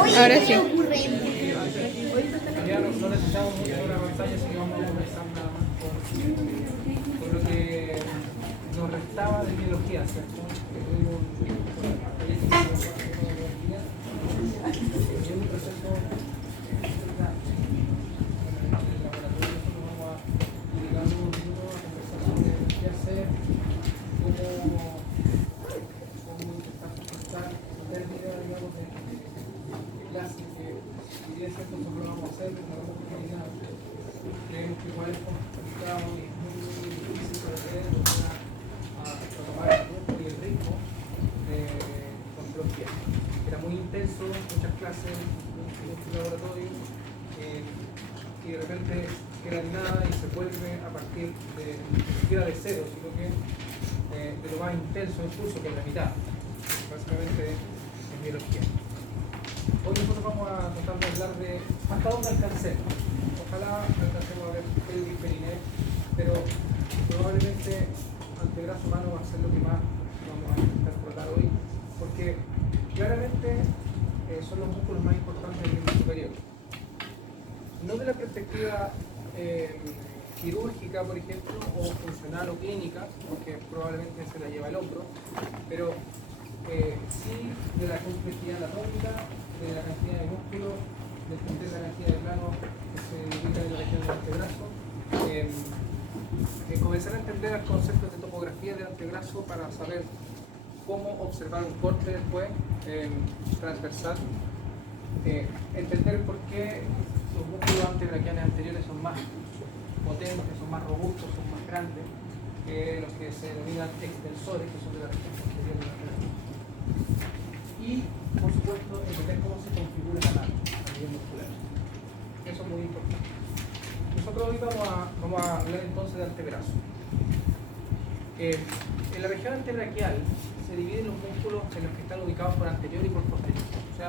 Ahora sí. Ya no necesitamos mucho de la pantalla, así que vamos a comenzar nada más con lo que nos restaba de biología, ¿cierto? Que tuvimos un proceso creemos que igual es complicado y es muy difícil para leer a tomar el tiempo y el ritmo de ontología. Era muy intenso, muchas clases, muchos laboratorios, y de repente queda en nada y se vuelve a partir de, ni siquiera de cero, sino que de lo más intenso incluso que es la mitad, básicamente en biología. Hoy nosotros vamos a tratar de hablar de hasta dónde alcancemos. Ojalá alcancemos a ver pelvis y periné, pero probablemente antebrazo humano va a ser lo que más vamos a intentar tratar hoy, porque claramente son los músculos más importantes del miembro superior. No de la perspectiva quirúrgica, por ejemplo, o funcional o clínica, porque probablemente se la lleva el hombro, pero sí de la complejidad anatómica, de la cantidad de músculos, de la cantidad de planos que se ubican en la región del antebrazo, comenzar a entender los conceptos de topografía del antebrazo para saber cómo observar un corte después transversal, entender por qué los músculos antebraquiales anteriores son más potentes, son más robustos, son más grandes que los que se denominan extensores, que son de la región posterior del antebrazo. Y, por supuesto, entender cómo se configura la mano a nivel muscular. Eso es muy importante. Nosotros hoy vamos a hablar entonces de antebrazo. En la región antebraquial se dividen los músculos en los que están ubicados por anterior y por posterior. O sea,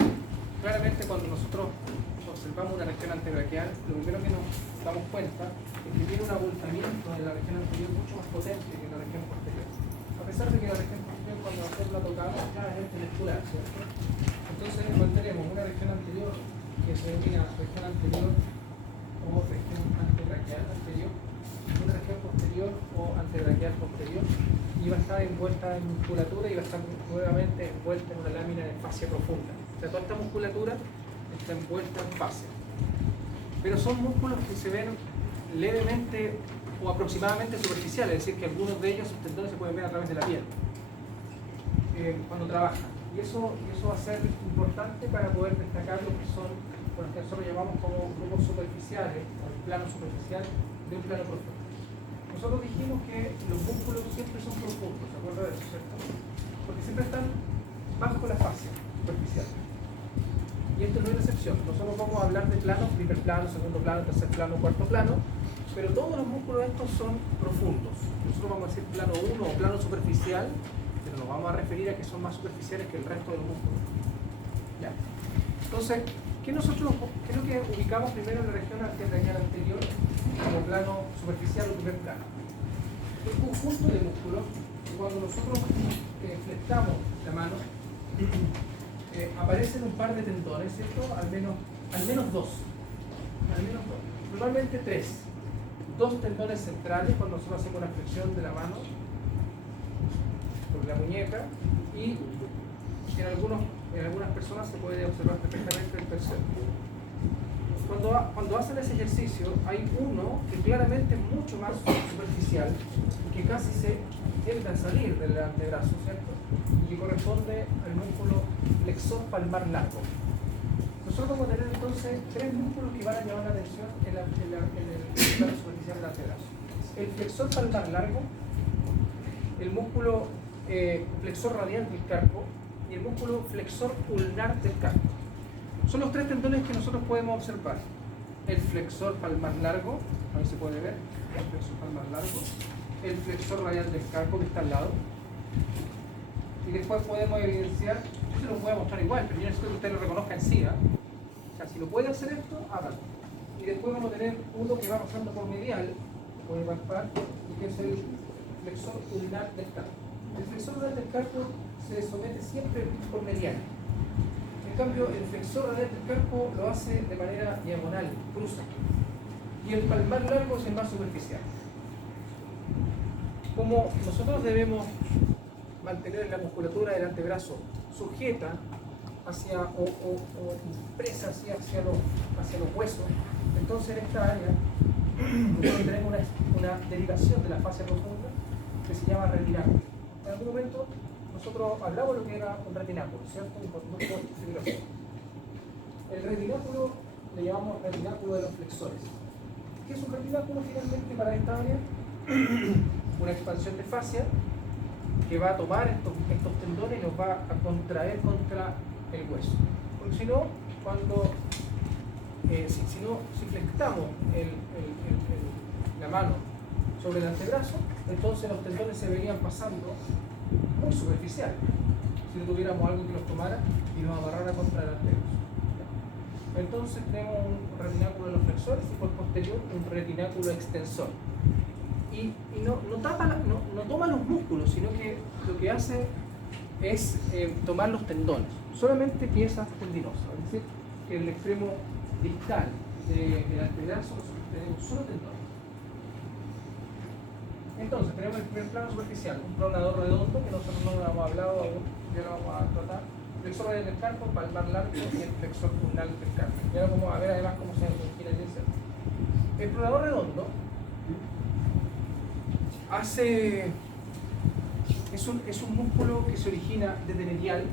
claramente cuando nosotros observamos una región antebraquial, lo primero que nos damos cuenta es que tiene un abultamiento en la región anterior mucho más potente que en la región posterior. A pesar de que la región posterior, cuando nosotros la tocamos, ya es muscular, ¿cierto? Entonces mantenemos una región anterior que se denomina región anterior o región antebraquial anterior, una región posterior o antebraquial posterior, y va a estar envuelta en musculatura y va a estar nuevamente envuelta en una lámina de fascia profunda. O sea, toda esta musculatura está envuelta en fascia. Pero son músculos que se ven levemente o aproximadamente superficiales, es decir, que algunos de ellos, sus tendones, se pueden ver a través de la piel cuando trabajan. Y eso va a ser importante para poder destacar lo que son, lo que nosotros llamamos como grupos superficiales, o el plano superficial de un plano profundo. Nosotros dijimos que los músculos siempre son profundos, ¿se acuerdan de eso, cierto? Porque siempre están bajo la fascia superficial. Y esto no es la excepción. Nosotros vamos a hablar de planos, primer plano, segundo plano, tercer plano, cuarto plano, pero todos los músculos estos son profundos. Nosotros vamos a decir plano 1 o plano superficial, pero nos vamos a referir a que son más superficiales que el resto de los músculos. Ya. Entonces, ¿qué es lo que ubicamos primero en la región antebraquial anterior como plano superficial o primer plano? El conjunto de músculos que cuando nosotros flexamos la mano, aparecen un par de tendones, ¿cierto? Al menos dos. Normalmente tres. Dos tendones centrales cuando nosotros hacemos una flexión de la mano por la muñeca, y en algunas personas se puede observar perfectamente el tercero. Cuando hacen ese ejercicio hay uno que claramente es mucho más superficial, que casi se tiende a salir del antebrazo, ¿cierto? Y que corresponde al músculo flexor palmar largo. Nosotros vamos a tener entonces tres músculos que van a llamar la atención en el plano superficial del antebrazo. El flexor palmar largo, el músculo flexor radial del carpo y el músculo flexor ulnar del carpo. Son los tres tendones que nosotros podemos observar. El flexor palmar largo, ahí se puede ver, el flexor palmar largo, el flexor radial del carpo que está al lado, y después podemos evidenciar, yo se los voy a mostrar igual, pero yo necesito que usted lo reconozca en sí, O sea, si lo puede hacer esto, hágalo. Y después vamos a tener uno que va pasando por medial, puede palpar, y que es el flexor ulnar del carpo. El flexor ulnar del carpo se somete siempre por medial. En cambio, el flexor radial del carpo lo hace de manera diagonal, cruza. Y el palmar largo es el más superficial. Como nosotros debemos mantener la musculatura del antebrazo sujeta hacia o presa hacia los huesos, entonces en esta área nosotros tenemos una derivación de la fascia profunda que se llama retináculo. En algún momento nosotros hablamos de lo que era un retináculo, ¿cierto? Un conducto de fibrilación. El retináculo le llamamos retináculo de los flexores. ¿Qué es un retináculo finalmente para esta área? Una expansión de fascia que va a tomar estos tendones y los va a contraer contra el hueso. Porque si no, si flectamos la mano sobre el antebrazo, entonces los tendones se verían pasando muy superficial. Si no tuviéramos algo que los tomara y nos amarrara contra el antebrazo. Entonces tenemos un retináculo de los flexores y por posterior un retináculo extensor. Y no toma los músculos, sino que lo que hace es tomar los tendones, solamente piezas tendinosas, es decir, que en el extremo distal del antebrazo tenemos solo tendones. Entonces tenemos el primer plano superficial, un pronador redondo que nosotros no lo hemos hablado aún, ya lo vamos a tratar, flexor radial del carpo, palmar largo y el flexor pulnar del carpo. Y ahora vamos a ver además cómo se gira el inserto. El pronador redondo es un músculo que se origina desde medial,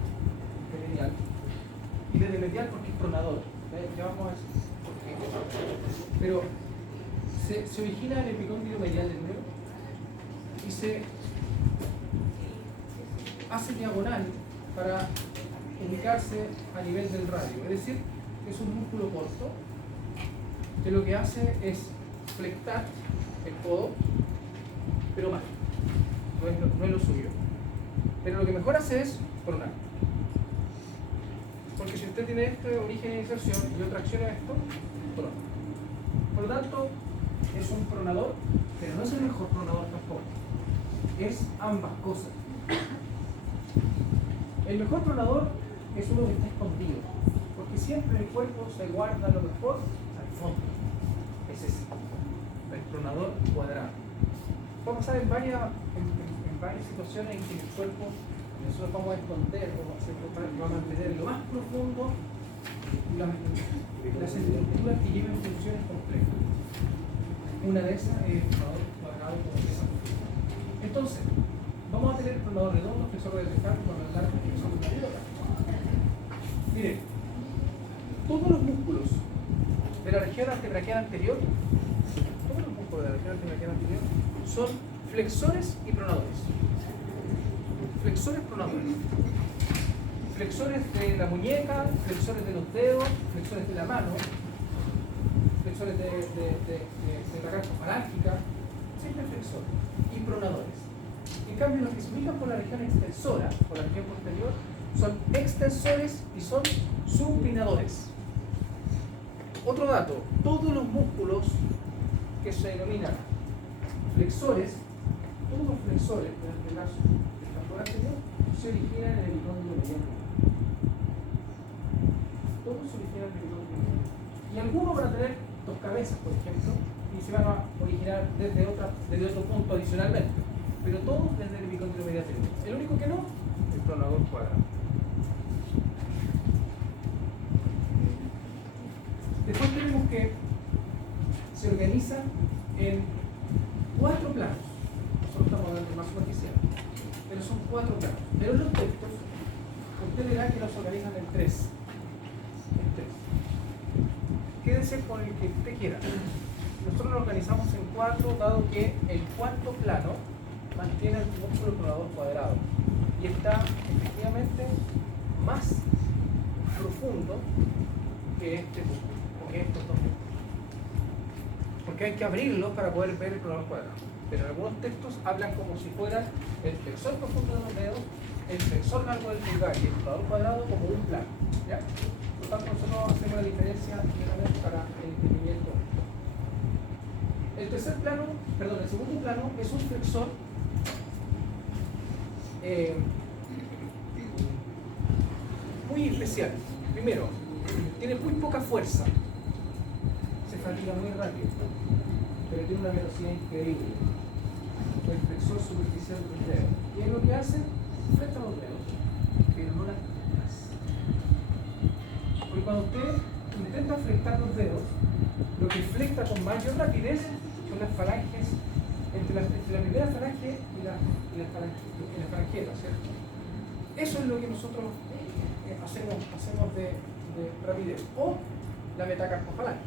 y desde medial porque es pronador. Ya vamos a ver por qué. Pero se origina en el epicóndilo medial del dedo y se hace diagonal para ubicarse a nivel del radio. Es decir, es un músculo corto que lo que hace es flectar el codo, pero mal, no es lo suyo. Pero lo que mejor hace es pronar. Porque si usted tiene este origen de inserción y otra acción a esto, prona. Por lo tanto, es un pronador, pero no es el mejor pronador tampoco. Es ambas cosas. El mejor pronador es uno que está escondido, porque siempre el cuerpo se guarda lo mejor al fondo. Es ese, el pronador cuadrado. Va a pasar en varias situaciones en que el cuerpo nosotros vamos a esconder, vamos a mantener lo más profundo las estructuras que lleven funciones complejas. Una de esas es el pronador cuadrado como esa. Entonces, vamos a tener el pronador redondo, flexor radial del carpo, pronador largo, flexor pulnar. Miren, todos los músculos de la región antebraquial anterior, son flexores y pronadores. Flexores, pronadores. Flexores de la muñeca, flexores de los dedos, flexores de la mano, flexores de la garra falángica, siempre flexores y pronadores. En cambio, los que se ubican por la región extensora, por la región posterior, son extensores y son supinadores. Otro dato, todos los músculos que se denominan flexores, todos los flexores del antebrazo del campo anterior se originan en el epicóndilo medial. Todos se originan en el epicóndilo medial. Y algunos van a tener dos cabezas, por ejemplo, y se van a originar desde otro punto adicionalmente. Pero todos desde el epicóndilo medial. El único que no, el pronador cuadrado. Después tenemos que se organizan en 4 planos. Nosotros estamos hablando más superficial, pero son 4 planos. Pero en los textos, usted verá que los organizan en 3. Quédese con el que usted quiera. Nosotros lo organizamos en 4, dado que el cuarto plano mantiene el músculo pronador cuadrado y está efectivamente más profundo que este músculo, o que estos dos músculos. Porque hay que abrirlos para poder ver el pronador cuadrado. Pero en algunos textos hablan como si fuera el flexor profundo de los dedos, el flexor largo del pulgar y el pronador cuadrado como un plano. ¿Ya? Por lo tanto, nosotros hacemos la diferencia para el entendimiento. El segundo plano es un flexor muy especial. primero, tiene muy poca fuerza, se fatiga muy rápido, pero tiene una velocidad increíble. El flexor superficial del dedo. ¿Y es lo que hace? Flexa los dedos, pero no las puntas. Porque cuando usted intenta flectar los dedos, lo que flecta con mayor rapidez son las falanges, entre la primera falange y la falangieta, ¿cierto? Eso es lo que nosotros hacemos de rapidez. O la metacarpofalange.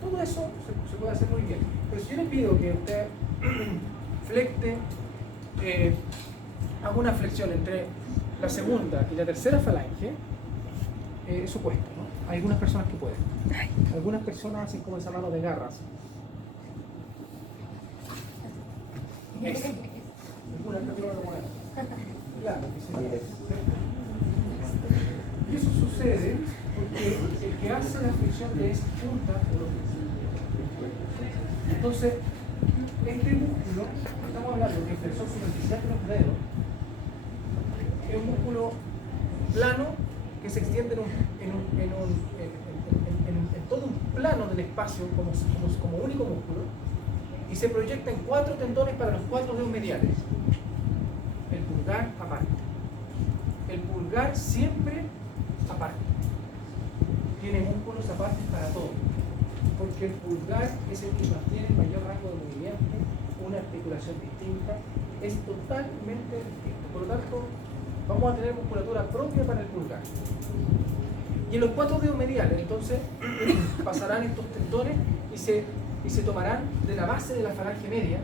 Todo eso se puede hacer muy bien. Pero si yo le pido que usted flecte, haga una flexión entre la segunda y la tercera falange, eso cuesta, ¿no? Hay algunas personas que pueden. Algunas personas hacen como esa mano de garras. Algunas que no lo mueven. Claro, y eso sucede porque el que hace la flexión de esa punta o lo que... Entonces, este músculo, estamos hablando del flexor superficial de los dedos, es un músculo plano que se extiende en todo un plano del espacio como único músculo y se proyecta en 4 tendones para los 4 dedos mediales. El pulgar aparte. El pulgar siempre aparte. Tiene músculos aparte para todo. Porque el pulgar es el que mantiene el mayor rango de movimiento, una articulación distinta, es totalmente distinto. Por lo tanto, vamos a tener musculatura propia para el pulgar. Y en los 4 dedos mediales, entonces, pasarán estos tendones y se tomarán de la base de la falange media,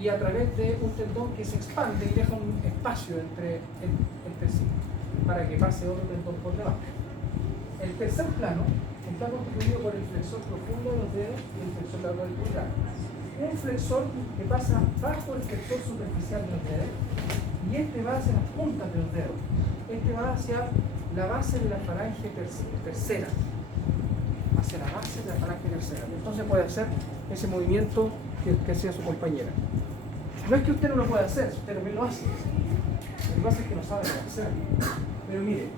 y a través de un tendón que se expande y deja un espacio entre sí, para que pase otro tendón por debajo. El tercer plano está constituido por el flexor profundo de los dedos y el flexor largo del pulgar. Un flexor que pasa bajo el flexor superficial de los dedos y este va hacia las puntas de los dedos. Este va hacia la base de la falange tercera. Hacia la base de la falange tercera. Entonces puede hacer ese movimiento que hacía su compañera. No es que usted no lo pueda hacer, usted también lo hace. Lo que pasa es que no sabe cómo hacer. Pero mire,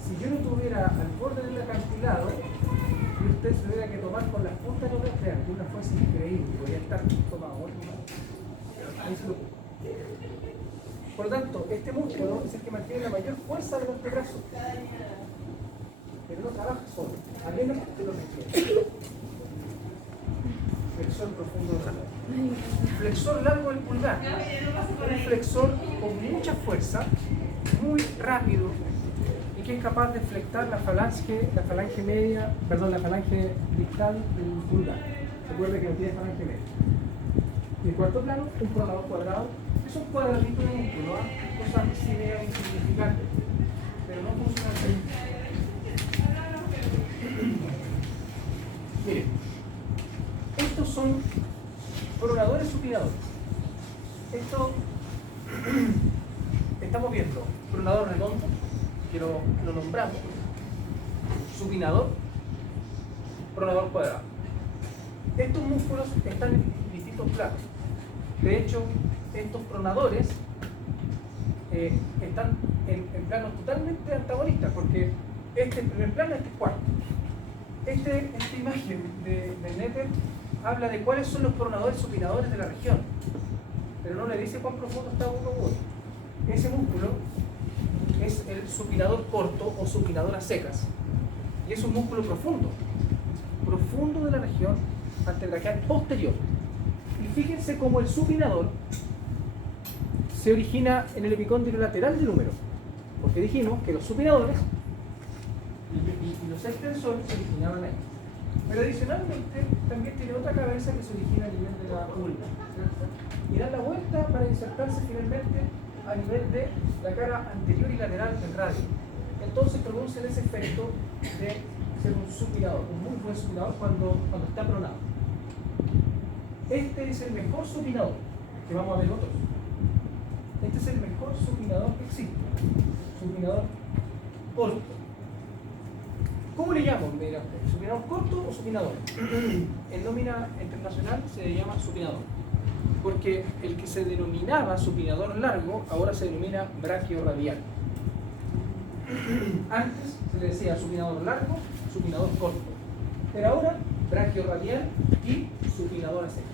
si yo no tuviera al borde del acantilado y usted se tuviera que tomar con las puntas de los dedos, de una fuerza increíble, podría estar tomado. Por lo tanto, este músculo es el que mantiene la mayor fuerza del antebrazo. Pero no trabaja solo, a menos que usted lo requiera. Flexor profundo de la mano. Flexor largo del pulgar. Un flexor con mucha fuerza, muy rápido, y que es capaz de flectar la falange media, perdón, la falange distal del pulgar. Recuerde que no tiene falange media. Y el cuarto plano, un pronador cuadrado. Es un cuadradito de músculo, cosa así medio insignificante, pero no funciona así. Miren, estos son pronadores supinadores. Esto estamos viendo pronador redondo, que lo nombramos, supinador, pronador cuadrado. Estos músculos están en distintos planos. De hecho, estos pronadores están en planos totalmente antagonistas, porque este es el primer plano, este es cuarto. Esta imagen de Netter habla de cuáles son los pronadores supinadores de la región, pero no le dice cuán profundo está uno u otro. Ese músculo es el supinador corto o supinador a secas, y es un músculo profundo de la región antebrachial posterior. Y fíjense cómo el supinador se origina en el epicóndilo lateral del húmero, porque dijimos que los supinadores y los extensores se originaban ahí. Pero adicionalmente también tiene otra cabeza que se origina a nivel de la ulna, ¿cierto? Y dan la vuelta para insertarse finalmente a nivel de la cara anterior y lateral del radio. Entonces producen ese efecto de ser un supinador, un muy buen supinador cuando está pronado. Este es el mejor supinador, que vamos a ver otros. Este es el mejor supinador que existe. Supinador corto. ¿Cómo le llamo? Mira, ¿supinador corto o supinador? En nómina internacional se le llama supinador. Porque el que se denominaba supinador largo, ahora se denomina braquiorradial. Antes se le decía supinador largo, supinador corto. Pero ahora, braquiorradial y supinador a seco.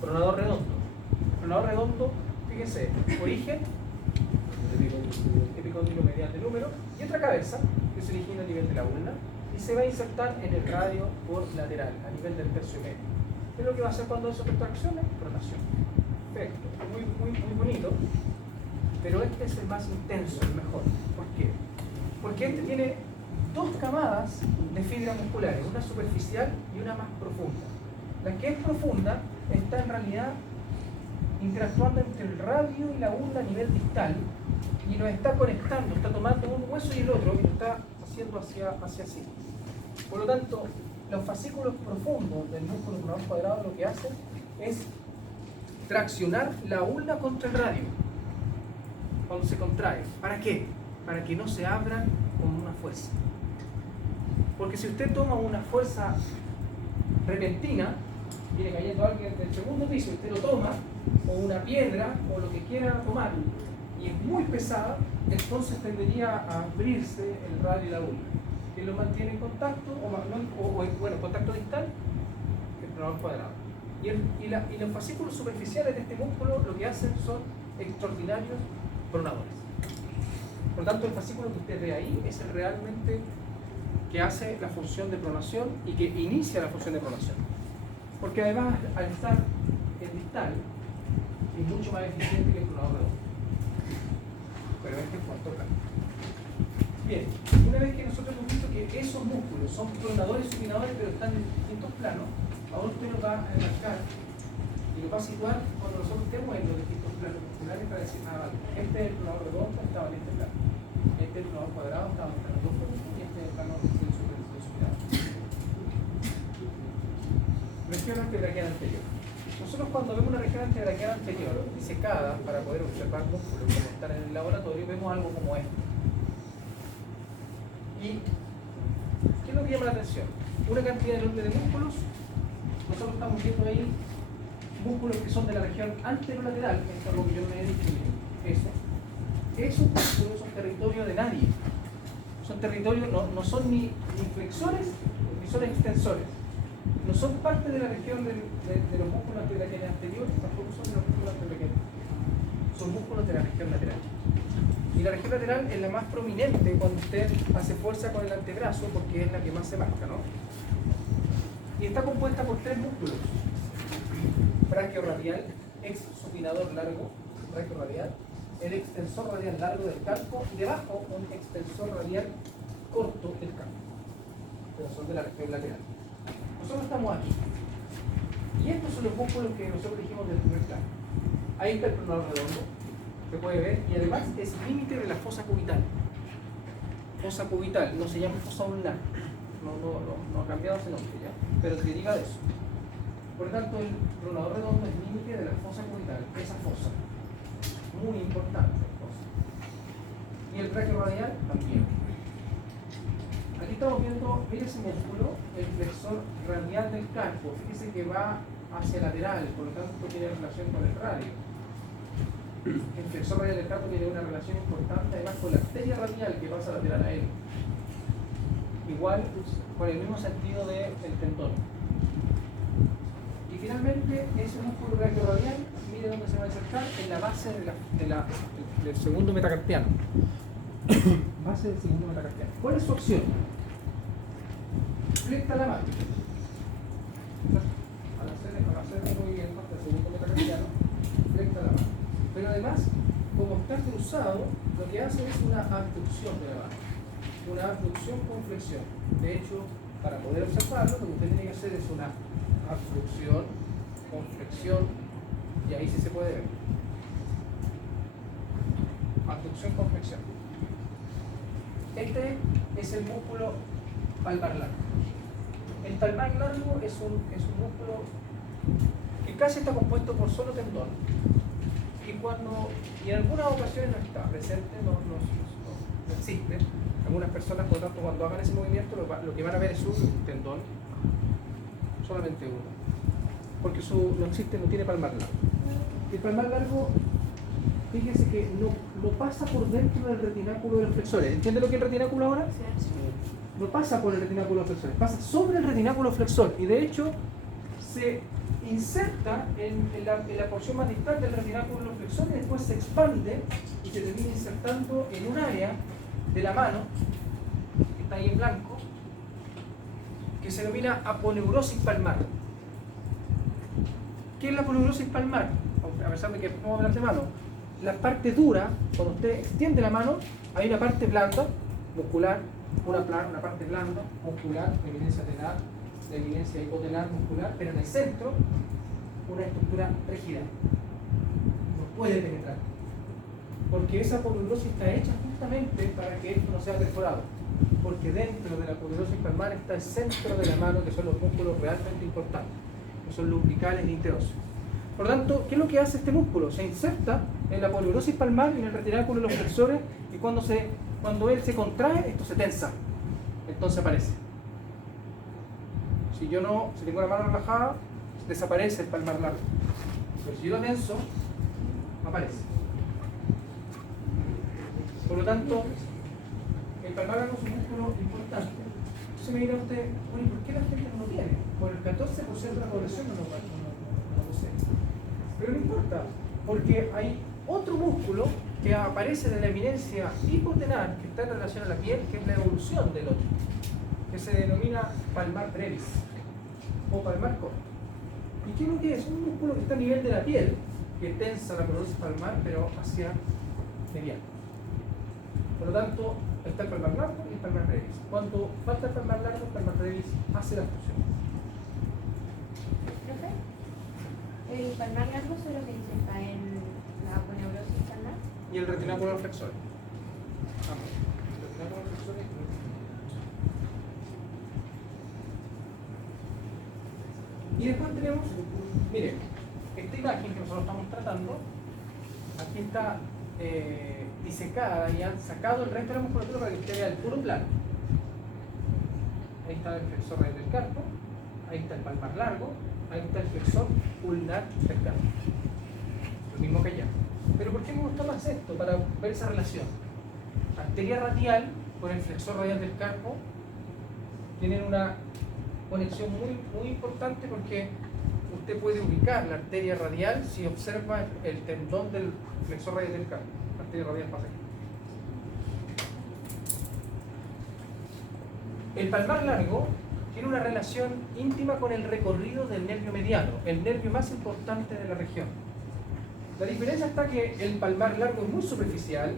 Pronador redondo. Pronador redondo, fíjense, origen, epicóndilo medial de número, y otra cabeza que se origina a nivel de la ulna y se va a insertar en el radio por lateral, a nivel del tercio medio. ¿Qué es lo que va a hacer cuando eso retraccione? Pronación. Perfecto, muy bonito, pero este es el más intenso, el mejor. ¿Por qué? Porque este tiene dos camadas de fibras musculares, una superficial y una más profunda. La que es profunda está en realidad interactuando entre el radio y la ulna a nivel distal y nos está conectando, está tomando un hueso y el otro y lo está haciendo hacia así. Por lo tanto, los fascículos profundos del músculo pronador cuadrado lo que hacen es traccionar la ulna contra el radio cuando se contrae. ¿Para qué? Para que no se abran con una fuerza. Porque si usted toma una fuerza repentina, viene cayendo alguien del segundo piso y usted lo toma, o una piedra, o lo que quiera tomar, y es muy pesada, entonces tendería a abrirse el radio y la ulna. ¿Quién lo mantiene en contacto? En contacto distal, el pronador cuadrado. Y los fascículos superficiales de este músculo lo que hacen son extraordinarios pronadores. Por lo tanto, el fascículo que usted ve ahí es el realmente que hace la función de pronación y que inicia la función de pronación. Porque además, al estar en distal, es mucho más eficiente que el pronador redondo. Pero este es cuarto plano. Bien, una vez que nosotros hemos visto que esos músculos son pronadores y supinadores, pero están en distintos planos, ahora usted los va a enmarcar y los va a situar cuando nosotros estemos en los distintos planos musculares para decir, vale, este es el pronador redondo, estaba en este plano. Este es el pronador cuadrado, estaba en el plano 2 y este es el plano del supinador. Región antebraquial anterior. Nosotros cuando vemos una región antebraquial anterior disecada para poder observar músculos como están en el laboratorio, vemos algo como esto. ¿Y qué es lo que llama la atención? Una cantidad enorme de músculos. Nosotros estamos viendo ahí músculos que son de la región anterolateral, que es algo que yo no me he dicho. Esos músculos son territorio de nadie. Son territorios, no son ni flexores ni son extensores. No son parte de la región de los músculos antebraquiales anteriores, tampoco son de los músculos antebraquiales. Son músculos de la región lateral. Y la región lateral es la más prominente cuando usted hace fuerza con el antebrazo porque es la que más se marca, ¿no? Y está compuesta por tres músculos. Braquiorradial, exsupinador largo, braquiorradial, el extensor radial largo del carpo y debajo un extensor radial corto del carpo. Pero son de la región lateral. Nosotros estamos aquí. Y estos son los músculos que nosotros dijimos del primer plano. Ahí está el pronador redondo, se puede ver, y además es límite de la fosa cubital. Fosa cubital, no se llama fosa ulnar. No ha cambiado ese nombre ya, pero que diga eso. Por lo tanto, el pronador redondo es límite de la fosa cubital, esa fosa. Muy importante fosa. Y el braquiorradial también. Aquí estamos viendo, mire ese músculo, el flexor radial del carpo. Fíjese que va hacia lateral, por lo tanto tiene relación con el radio. El flexor radial del carpo tiene una relación importante además con la arteria radial que pasa lateral a él. Igual, por el mismo sentido del tendón. Y finalmente, ese músculo braquiorradial, mire dónde se va a insertar, en la base del segundo metacarpiano. Base del segundo metacarpiano. ¿Cuál es su opción? Flecta la mano. Al hacer el movimiento hasta el segundo metacarpiano, flecta la mano. Pero además, como está cruzado, lo que hace es una abducción de la mano. Una abducción con flexión. De hecho, para poder observarlo, lo que usted tiene que hacer es una abducción con flexión, y ahí sí se puede ver. Abducción con flexión. Este es el músculo palmar largo. El palmar largo es un músculo que casi está compuesto por solo tendón. Y en algunas ocasiones no está presente, no existe. Algunas personas, por lo tanto, cuando hagan ese movimiento, lo que van a ver es un tendón solamente uno, porque no tiene palmar largo. El palmar largo, fíjense que no pasa por dentro del retináculo de los flexores. ¿Entiende lo que es el retináculo ahora? Sí. No pasa por el retináculo de los flexores, pasa sobre el retináculo flexor y de hecho se inserta en la porción más distal del retináculo de los flexores y después se expande y se termina insertando en un área de la mano que está ahí en blanco, que se denomina aponeurosis palmar. ¿Qué es la aponeurosis palmar? A pesar de que vamos a hablar de mano, la parte dura, cuando usted extiende la mano, hay una parte blanda, muscular, una parte blanda, muscular, de evidencia tenar, de evidencia hipotenar muscular, pero en el centro, una estructura rígida. No puede penetrar. Porque esa aponeurosis está hecha justamente para que esto no sea perforado. Porque dentro de la aponeurosis palmar está el centro de la mano, que son los músculos realmente importantes, que son los umblicales e interóseos. Por lo tanto, ¿qué es lo que hace este músculo? Se inserta en la aponeurosis palmar y en el retináculo de los flexores, y cuando él se contrae, esto se tensa. Entonces aparece. Si tengo la mano relajada, desaparece el palmar largo. Pero si yo lo tenso, aparece. Por lo tanto, el palmar largo es un músculo importante. Entonces me dirá usted, oye, ¿por qué la gente no lo tiene? Por el 14% de la población no lo posee. Pero no importa, porque hay otro músculo que aparece de la eminencia hipotenar, que está en relación a la piel, que es la evolución del otro, que se denomina palmar brevis o palmar corto. ¿Y qué es lo que es? Un músculo que está a nivel de la piel, que tensa la aponeurosis palmar, pero hacia medial. Por lo tanto, está el palmar largo y el palmar brevis. Cuando falta el palmar largo, el palmar brevis hace la fusión. ¿Profe? ¿El palmar largo solo que inserta en la aponeurosis palmar? Y el retináculo flexor. Ambos. El retináculo flexor y y después tenemos, miren, esta imagen que nosotros estamos tratando, aquí está disecada y han sacado el resto de la musculatura para que usted vea el puro plano. Ahí está el flexor radial del carpo, ahí está el palmar largo, ahí está el flexor ulnar del carpo. Lo mismo que allá. Pero ¿por qué me gusta más esto? Para ver esa relación. Arteria radial con el flexor radial del carpo tienen una conexión muy importante, porque usted puede ubicar la arteria radial si observa el tendón del flexor radial del carpo. La arteria radial pasa aquí. El palmar largo tiene una relación íntima con el recorrido del nervio mediano, el nervio más importante de la región. La diferencia está que el palmar largo es muy superficial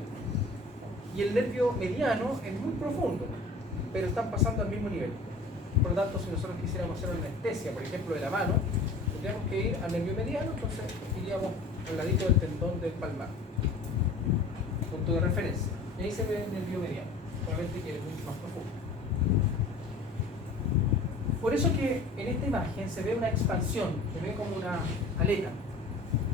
y el nervio mediano es muy profundo, pero están pasando al mismo nivel. Por lo tanto, si nosotros quisiéramos hacer una anestesia, por ejemplo, de la mano, tendríamos que ir al nervio mediano, entonces iríamos al ladito del tendón del palmar, punto de referencia. Y ahí se ve el nervio mediano, obviamente que es mucho más profundo. Por eso que en esta imagen se ve una expansión, se ve como una aleta,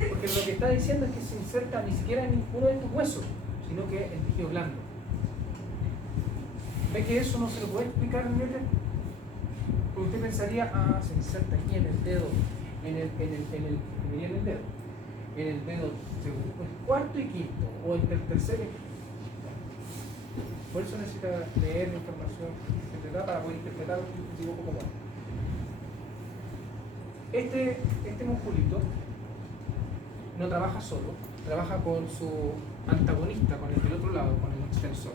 porque lo que está diciendo es que se inserta ni siquiera en ninguno de estos huesos, sino que en tejido blando. ¿Ve que eso no se lo puede explicar en Newton? Porque usted pensaría, se inserta aquí en el dedo, en el dedo, cuarto y quinto, o entre el tercero y quinto. Por eso necesita leer la información que te da para poder interpretar un dibujo como este. Este musculito no trabaja solo, trabaja con su antagonista, con el del otro lado, con el extensor.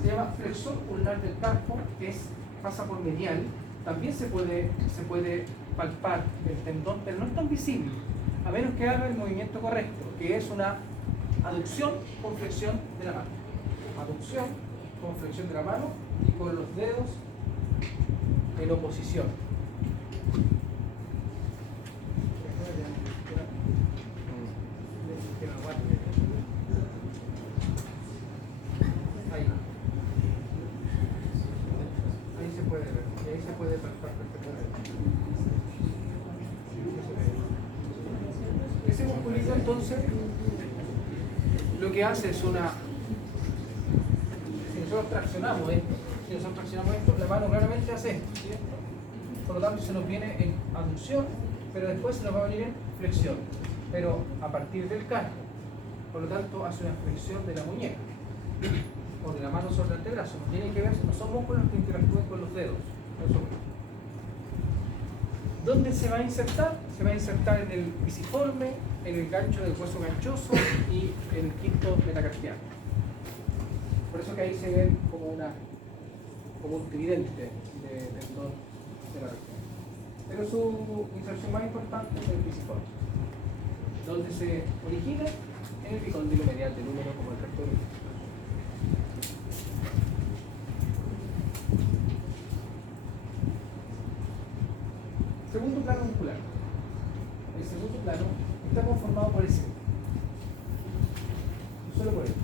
Se llama flexor ulnar del carpo, pasa por medial. También se puede palpar el tendón, pero no es tan visible, a menos que haga el movimiento correcto, que es una aducción con flexión de la mano. Aducción con flexión de la mano y con los dedos en oposición. Ahí se puede ver, y ahí se puede palpar perfectamente. Ese musculito entonces lo que hace es una... Si nosotros traccionamos esto, la mano claramente hace esto, ¿cierto? por lo tanto se nos viene en aducción, pero después se nos va a venir en flexión, pero a partir del carpo. Por lo tanto, hace una flexión de la muñeca o de la mano sobre el antebrazo. No tiene que ver, no son músculos que interactúen con los dedos. No son. ¿Dónde se va a insertar? Se va a insertar en el pisiforme, en el gancho del hueso ganchoso y en el quinto metacarpiano. Por eso que ahí se ve como un tridente de tendón de la región. Pero su inserción más importante es el pisiforme, donde se origina en el epicóndilo medial del húmero como el resto del húmero. Segundo plano muscular. El segundo plano está conformado por ese. Solo por él.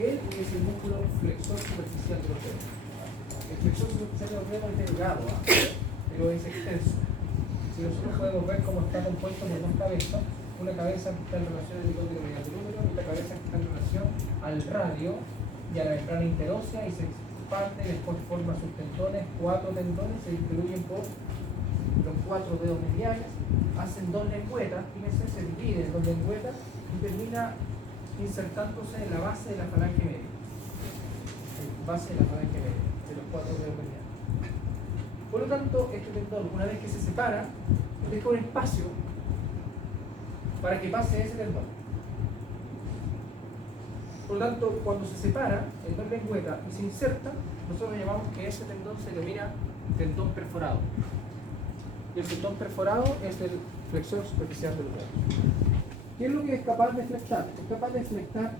Él es el músculo flexor superficial de los dedos. El flexor superficial de los dedos es delgado, pero es extenso. Si nosotros podemos ver cómo está compuesto por dos cabezas, una cabeza que está en relación al epicóndilo medial del húmero y otra cabeza que está en relación al radio y a la membrana interósea y se parte, después forma sus tendones, 4 tendones, se distribuyen por los 4 dedos mediales, hacen 2 lengüetas, fíjense, se dividen en 2 lengüetas y termina insertándose en la base de la falange media. Base de la falange media, de los 4 dedos mediales. Por lo tanto, este tendón, una vez que se separa, deja un espacio para que pase ese tendón. Por lo tanto, cuando se separa en 2 lengüetas y se inserta, nosotros llamamos que ese tendón se denomina tendón perforado. Y el tendón perforado es el flexor superficial del dedo. ¿Qué es lo que es capaz de flexar? Es capaz de flexar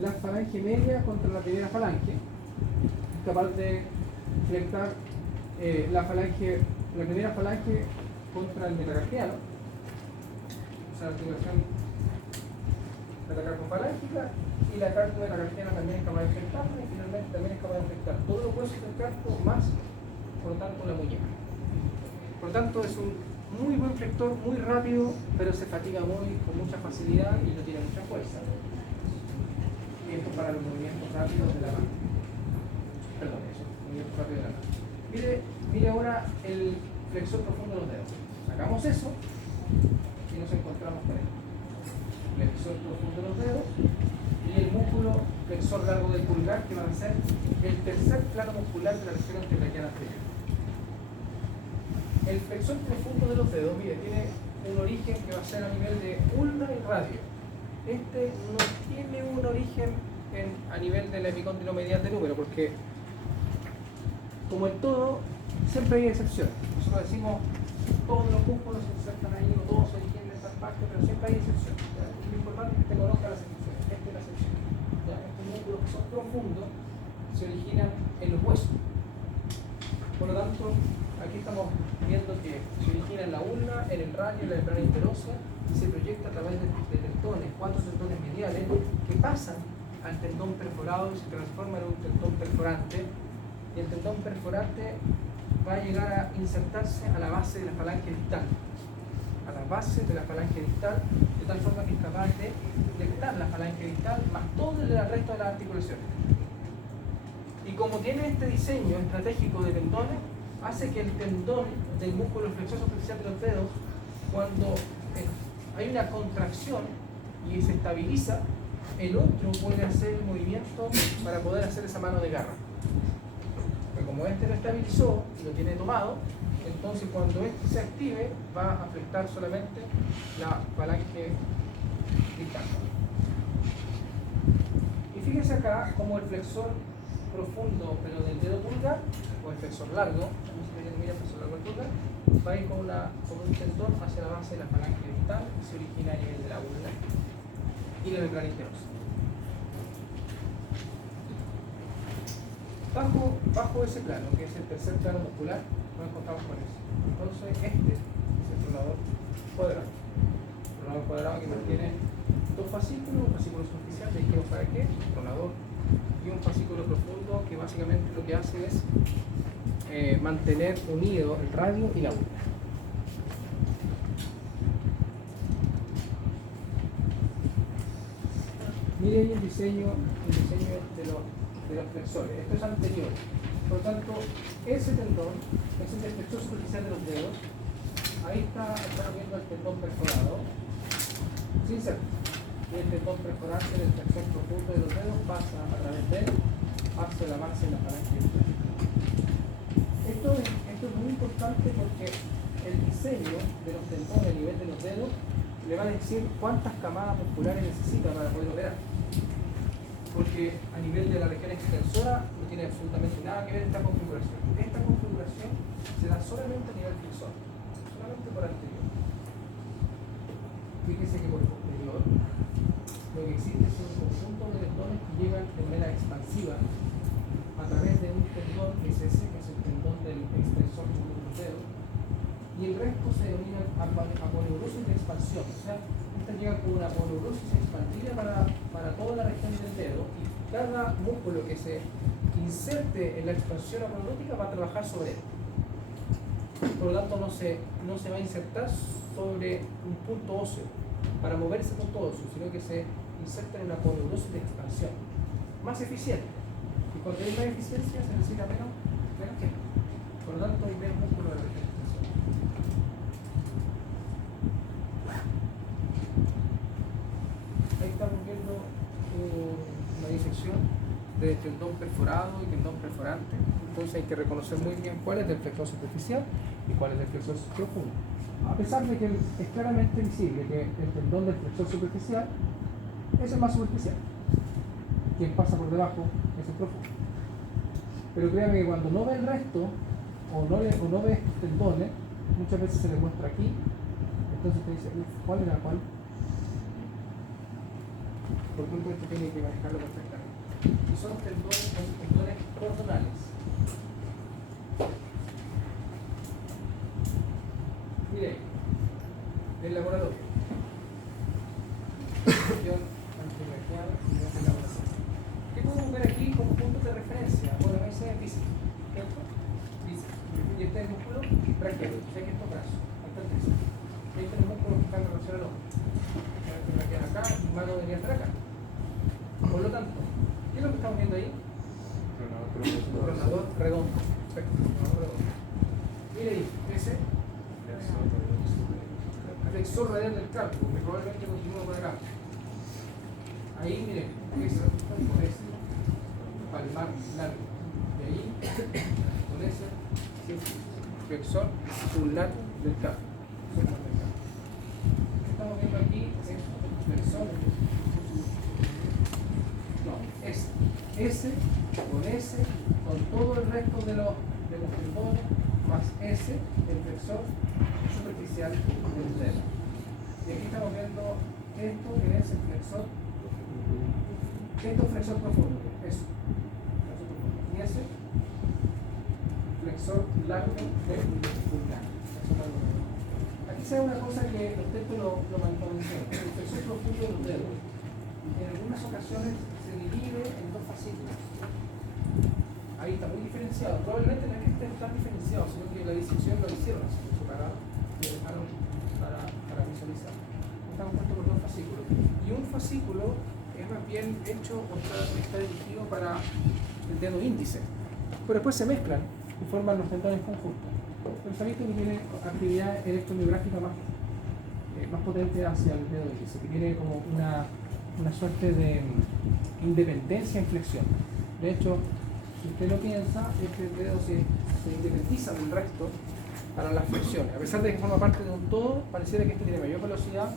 la falange media contra la primera falange. Es capaz de flexar la primera falange contra el metacarpiano. O sea, la articulación metacarpofalángica y la carpo metacarpiana también es capaz de flexarla y finalmente también es capaz de flexar todos los huesos del carpo más, por lo tanto, la muñeca. Por lo tanto, es un muy buen flexor, muy rápido, pero se fatiga con mucha facilidad y no tiene mucha fuerza. Y esto para los movimientos rápidos de la mano. Perdón, eso, movimientos rápidos de la mano. Mire ahora el flexor profundo de los dedos. Sacamos eso y nos encontramos con él. Flexor profundo de los dedos y el músculo flexor largo del pulgar, que va a ser el tercer plano muscular de la región antebrachial anterior. El flexor profundo de los dedos, mire, tiene un origen que va a ser a nivel de ulna y radio. Este no tiene un origen a nivel del epicóndilo medial del húmero, porque como en todo, siempre hay excepciones. Nosotros decimos todos los músculos se insertan ahí, o todos se originan en esta parte, pero siempre hay excepciones. ¿Ya? Lo importante es que te conozca las excepciones. Esta es la excepción. ¿Ya? Estos músculos que son profundos se originan en los huesos. Por lo tanto, aquí estamos viendo que se origina en la ulna, en el radio, en la membrana interósea y se proyecta a través de tendones, 4 tendones mediales que pasan al tendón perforado y se transforman en un tendón perforante. Y el tendón perforante va a llegar a insertarse a la base de la falange distal. A la base de la falange distal, de tal forma que es capaz de detectar la falange distal más todo el resto de las articulaciones. Y como tiene este diseño estratégico de tendones, hace que el tendón del músculo flexor superficial de los dedos, cuando hay una contracción y se estabiliza, el otro puede hacer el movimiento para poder hacer esa mano de garra. Pero como este lo estabilizó y lo tiene tomado, entonces cuando este se active va a afectar solamente la falange distal. Y fíjense acá como el flexor profundo, pero del dedo pulgar, o el flexor largo, mira el flexor largo del pulgar, va a ir con un tendón hacia la base de la falange distal y se origina a nivel de la ulna y la membrana interósea. Bajo ese plano, que es el tercer plano muscular, nos encontramos con eso. Entonces, este es el tronador cuadrado. El tronador cuadrado que mantiene 2 fascículos, un fascículo superficial, de izquierda para qué, tronador, y un fascículo profundo que básicamente lo que hace es mantener unido el radio y la ulna. Mire ahí el diseño de los flexores. Esto es anterior. Por lo tanto, ese tendón es el extractor superficial de los dedos. Ahí estamos viendo el tendón perforado, sin ser. Y el tendón perforante del extractor profundo de los dedos pasa a través de él hacia la base de la falange. Esto es muy importante porque el diseño de los tendones a nivel de los dedos le va a decir cuántas camadas musculares necesita para poder operar. Porque a nivel de la región extensora no tiene absolutamente nada que ver esta configuración. Esta configuración se da solamente a nivel flexor, solamente por anterior. Fíjese que por posterior lo que existe es un conjunto de tendones que llegan de manera expansiva a través de un tendón que es ese, que es el tendón del extensor de los dedos, y el resto se denomina aponeurosis de expansión. O sea, estas llegan con una aponeurosis expandida para toda la región del dedo, y cada músculo que se inserte en la expansión aponeurótica va a trabajar sobre él. Por lo tanto, no se va a insertar sobre un punto óseo para mover ese punto óseo, sino que se inserta en una aponeurosis de expansión más eficiente. Y cuando hay más eficiencia se necesita menos tiempo. Por lo tanto, hay menos músculo de la región extensora. Ahí estamos viendo una disección de tendón perforado y tendón perforante. Entonces hay que reconocer muy bien cuál es del flexor superficial y cuál es del flexor profundo. A pesar de que es claramente visible que el tendón del flexor superficial es el más superficial. Quien pasa por debajo es el profundo. Pero créanme que cuando no ve el resto, o no ve estos tendones, muchas veces se le muestra aquí, entonces te dice, ¿cuál era cuál? Por tanto, esto tiene que manejarlo perfectamente. Y son tendones cordonales. Mire, del laboratorio. ¿Qué podemos ver aquí como puntos de referencia? Bueno, ese es bíceps, ¿cierto? Bíceps. Y este es el músculo braquial, o sea que estos brazos, hasta el tríceps. Y ahí tenemos músculos que están en relación al hombro. Braquial acá y mano debería estar acá. Por lo tanto, ¿qué es lo que estamos viendo ahí? Pronador redondo. Perfecto, pronador redondo. Mire ahí, ese flexor radial del carpo, que probablemente continúa por acá. Ahí, miren, ese con ese palmar largo. Y ahí, con ese flexor ulnar del carpo. Lo que estamos viendo aquí es flexor. No, ese con ese, con todo el resto de los tendones, más ese, el flexor superficial del dedo. Y aquí estamos viendo esto que es el flexor. Esto es flexor profundo, eso. Flexor profundo. Y ese, flexor largo del pulgar. Aquí se ve una cosa que los textos lo mencionan. El flexor profundo de los dedos, en algunas ocasiones se divide en dos fascículos. Ahí está muy diferenciado. Probablemente no es que esté tan diferenciado, sino que la disección lo hicieron así, separado, y lo dejaron para visualizar. Estamos puestos por dos fascículos. Y un fascículo es más bien hecho o está dirigido para el dedo índice. Pero después se mezclan y forman los tendones conjuntos. Pero se ha visto que tiene actividad electromiográfica más potente hacia el dedo índice, que tiene como una suerte de independencia en flexión. De hecho, si usted lo piensa, este dedo se independiza del resto para las flexiones. A pesar de que forma parte de un todo, pareciera que este tiene mayor velocidad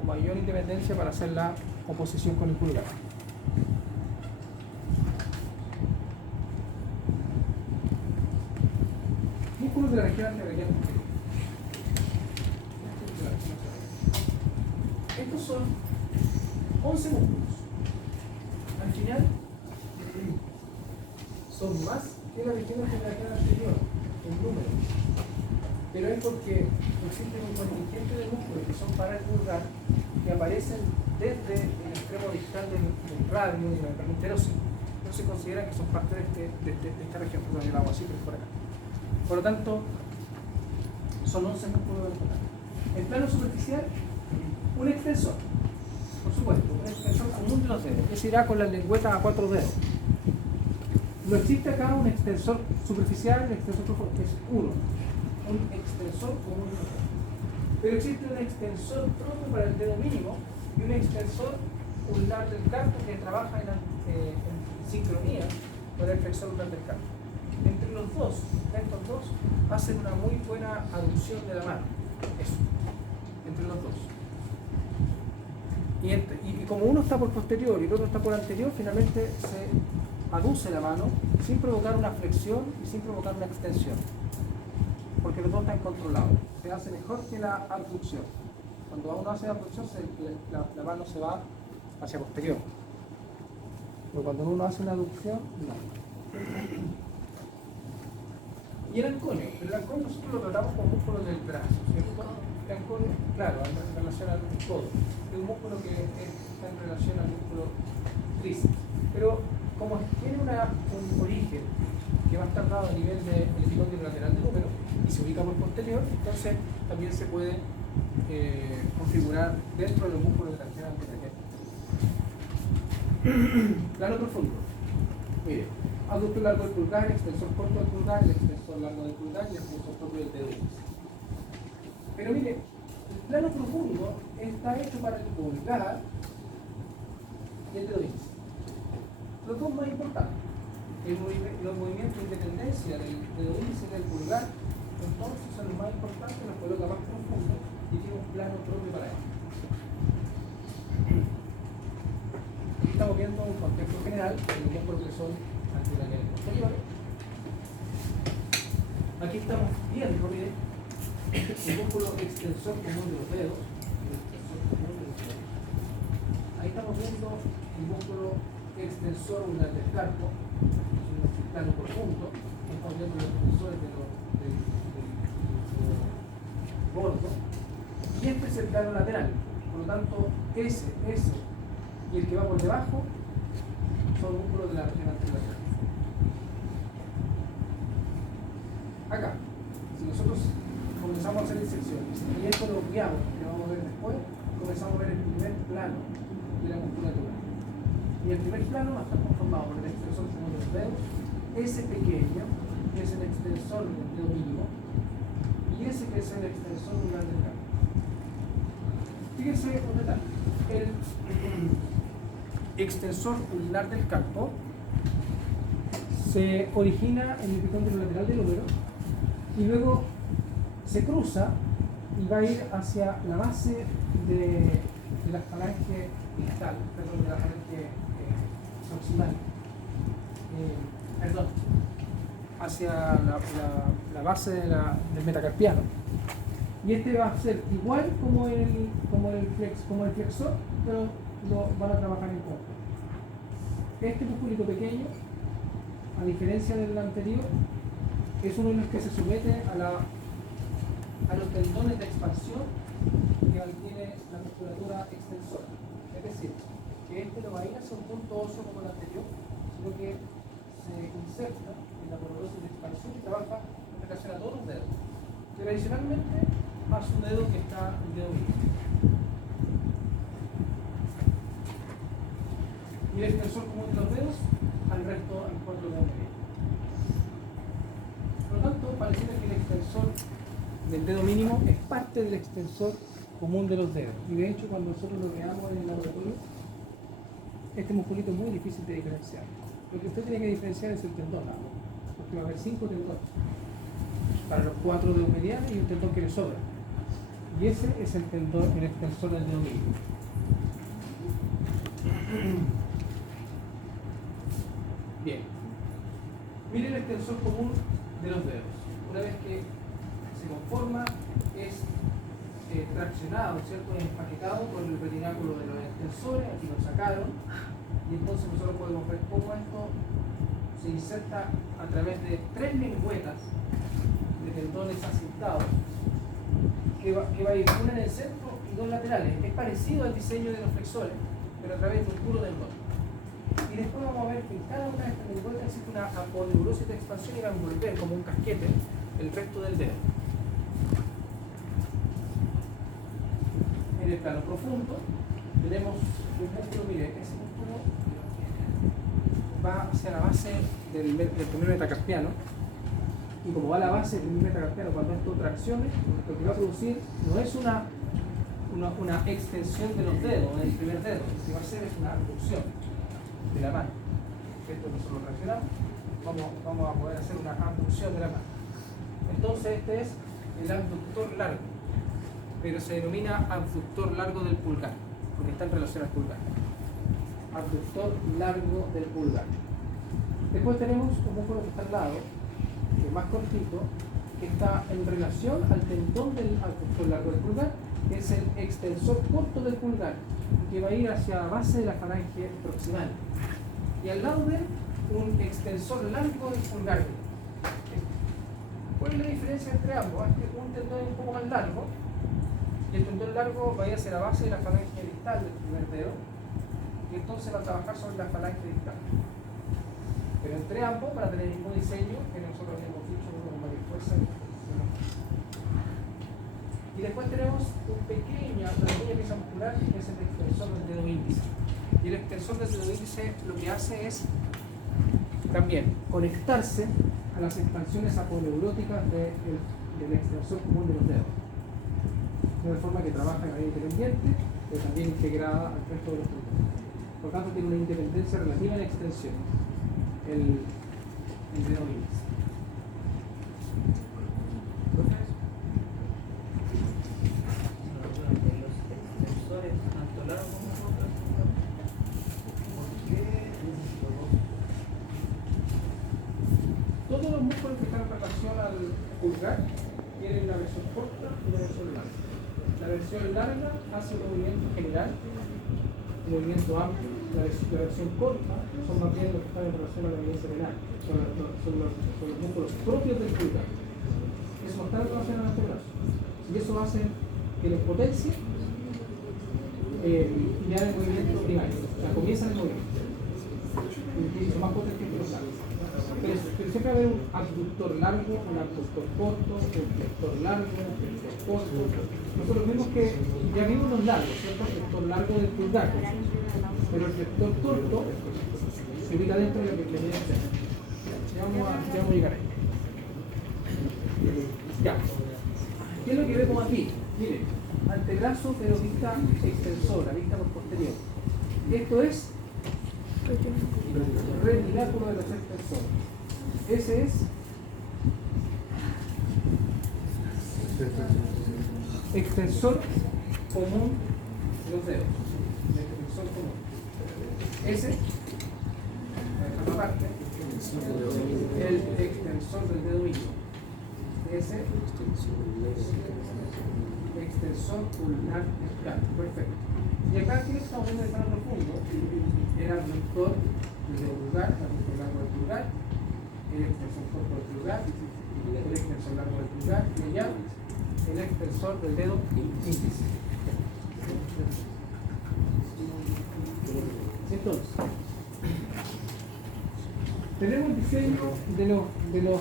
o mayor independencia para hacer la oposición con el pulgar. Músculos de la región anterolateral. Estos son 11 músculos. Al final, son más que la región anterior en número. Pero es porque existe un contingente de músculos que son para el pulgar que aparecen desde el extremo distal del radio y del interóseo. No se consideran que son parte de esta región, perdón, el agua así, pero es por acá. Por lo tanto, son 11 músculos del total. El plano superficial, un extensor, por supuesto, un extensor común de los dedos, que se irá con la lengüeta a 4 dedos. No existe acá un extensor superficial, un extensor profundo, es uno. Un extensor común y corriente. Pero existe un extensor propio para el dedo mínimo y un extensor ulnar del carpo que trabaja en sincronía con el flexor ulnar del carpo. Entre los dos, estos dos, hacen una muy buena aducción de la mano. Eso, entre los dos. Y como uno está por posterior y el otro está por anterior, finalmente se aduce la mano sin provocar una flexión y sin provocar una extensión. Porque los dos están controlados. Se hace mejor que la abducción. Cuando uno hace la abducción, la mano se va hacia posterior. Pero cuando uno hace una aducción, no. Y el anconio. El anconio nosotros lo tratamos como músculo del brazo, ¿cierto? El anconio, claro, en relación al codo. Es un músculo que está en relación al músculo tríceps. Pero como tiene un origen que va a estar dado a nivel del epicóndilo lateral del húmero y se ubica por posterior, entonces también se puede configurar dentro de los músculos de tracción antebraquial. Plano profundo. Mire, aductor largo del pulgar, extensor corto del pulgar, el extensor largo del pulgar y el extensor propio del dedo índice. Pero mire, el plano profundo está hecho para el pulgar y el dedo índice. Los dos más importantes. Los movimientos de independencia del dedo índice y del pulgar, entonces son los más importantes, los coloca más profundo y tiene un plano propio para ello. Aquí estamos viendo un contexto general de los músculos que son antebraquiales posteriores. Aquí estamos viendo, mire, el músculo extensor común de los dedos. Ahí estamos viendo el músculo extensor ulnar del carpo, es un plano profundo. Estamos viendo los extensores del gordo. Y este es el plano lateral. Por lo tanto, ese y el que va por debajo son músculos de la región anterolateral. Acá, si nosotros comenzamos a hacer disecciones y esto lo guiamos, que vamos a ver después, comenzamos a ver el primer plano de la musculatura. Y el primer plano va a estar conformado por el extensor común de los dedos, ese pequeño, que es el extensor del dedo mínimo, y ese que es el extensor ulnar del carpo. Fíjense un detalle. El extensor ulnar del carpo se origina en el epicóndilo lateral del húmero y luego se cruza y va a ir hacia la base de la falange distal, perdón, de la falange proximal, hacia la base del metacarpiano. Y este va a ser igual como el flexor, pero lo van a trabajar en conjunto. Este musculito pequeño, a diferencia del anterior, es uno de los que se somete a los tendones de expansión que mantiene la musculatura extensora. Es decir, que este no va a ir hacia un punto óseo como el anterior, sino que se inserta en la porosis de expansión y trabaja en relación a todos los dedos. Tradicionalmente, a su dedo que está el dedo índice. Y el extensor común de los dedos al resto, al cuatro dedos medios. Por lo tanto, pareciera que el extensor del dedo mínimo es parte del extensor común de los dedos. Y de hecho, cuando nosotros lo veamos en el laboratorio, este musculito es muy difícil de diferenciar. Lo que usted tiene que diferenciar es el tendón, ¿no? Porque va a haber 5 tendones para los 4 dedos medianos y un tendón que le sobra. Y ese es el tendón, el extensor del dedo mínimo. Bien. Miren el extensor común de los dedos. Una vez que se conforma, es traccionado, ¿cierto? Es empaquetado por el retináculo de los extensores. Aquí lo sacaron. Y entonces nosotros podemos ver cómo esto se inserta a través de 3 lengüetas de tendones acintados que va a ir una en el centro y 2 laterales. Es parecido al diseño de los flexores, pero a través de un puro tendón. Y después vamos a ver que en cada una de estas lengüetas existe una aponeurosis de expansión y va a envolver como un casquete el resto del dedo. En el plano profundo tenemos un músculo, mire, ese músculo va hacia la base del primer metacarpiano. Y como va a la base del primer metacarpiano, cuando esto traccione, lo que va a producir no es una extensión de los dedos, del primer dedo, lo que va a hacer es una abducción de la mano. Esto nosotros lo traccionamos, vamos a poder hacer una abducción de la mano. Entonces este es el abductor largo, pero se denomina abductor largo del pulgar, porque está en relación al pulgar. Abductor largo del pulgar. Después tenemos un músculo que está al lado, que es más cortito, que está en relación al tendón del abductor largo del pulgar, que es el extensor corto del pulgar, que va a ir hacia la base de la falange proximal. Y al lado de él, un extensor largo del pulgar. ¿Cuál es la diferencia entre ambos? Es que un tendón es un poco más largo, y el tendón largo va a ir hacia la base de la falange distal del primer dedo, y entonces va a trabajar sobre la falange distal. Pero entre ambos, para tener el mismo diseño que nosotros hemos dicho, uno con mayor fuerza. Y después tenemos una pequeña pieza muscular que es el extensor del dedo índice. Y el extensor del dedo índice lo que hace es también conectarse a las expansiones aponeuróticas del extensor común de los dedos. De forma que trabaja de manera independiente, pero también integrada al resto de los dedos. Por lo tanto, tiene una independencia relativa en extensión. El dedo índice. Entonces, los extensores tanto largos como cortos, ¿por qué todos los músculos que están en relación al pulgar tienen una versión corta y una versión larga. La versión larga hace un movimiento general, un movimiento amplio. La versión corta son más bien los que están en relación a la evidencia renal, son los músculos propios del pulgar. Eso no está en relación al antebrazo. Y eso hace que los potencie y hagan el movimiento primario. O sea, comienzan el movimiento. Y son más potentes que los largos. Pero siempre va a haber un abductor largo, un abductor corto, un flexor largo, un flexor corto. Nosotros vimos que ya vimos los largos, ¿cierto? El flexor largo del pulgar. Pero el flexor corto se ubica dentro de lo que venía a hacer. Ya vamos a llegar ahí. Ya. ¿Qué es lo que vemos aquí? Miren, antebrazo pero vista extensora, vista por posterior. Esto es retináculo de los extensores. Ese es extensor común de los dedos. Extensor común. Ese, esta parte, el extensor del dedo índice. Ese, extensor pulgar distal. Perfecto. Y acá aquí estamos viendo el plano profundo, el abductor del dedo pulgar, el abductor largo del pulgar, el extensor corto del pulgar, el extensor largo del pulgar, y allá el extensor del dedo índice. Entonces, tenemos el diseño de los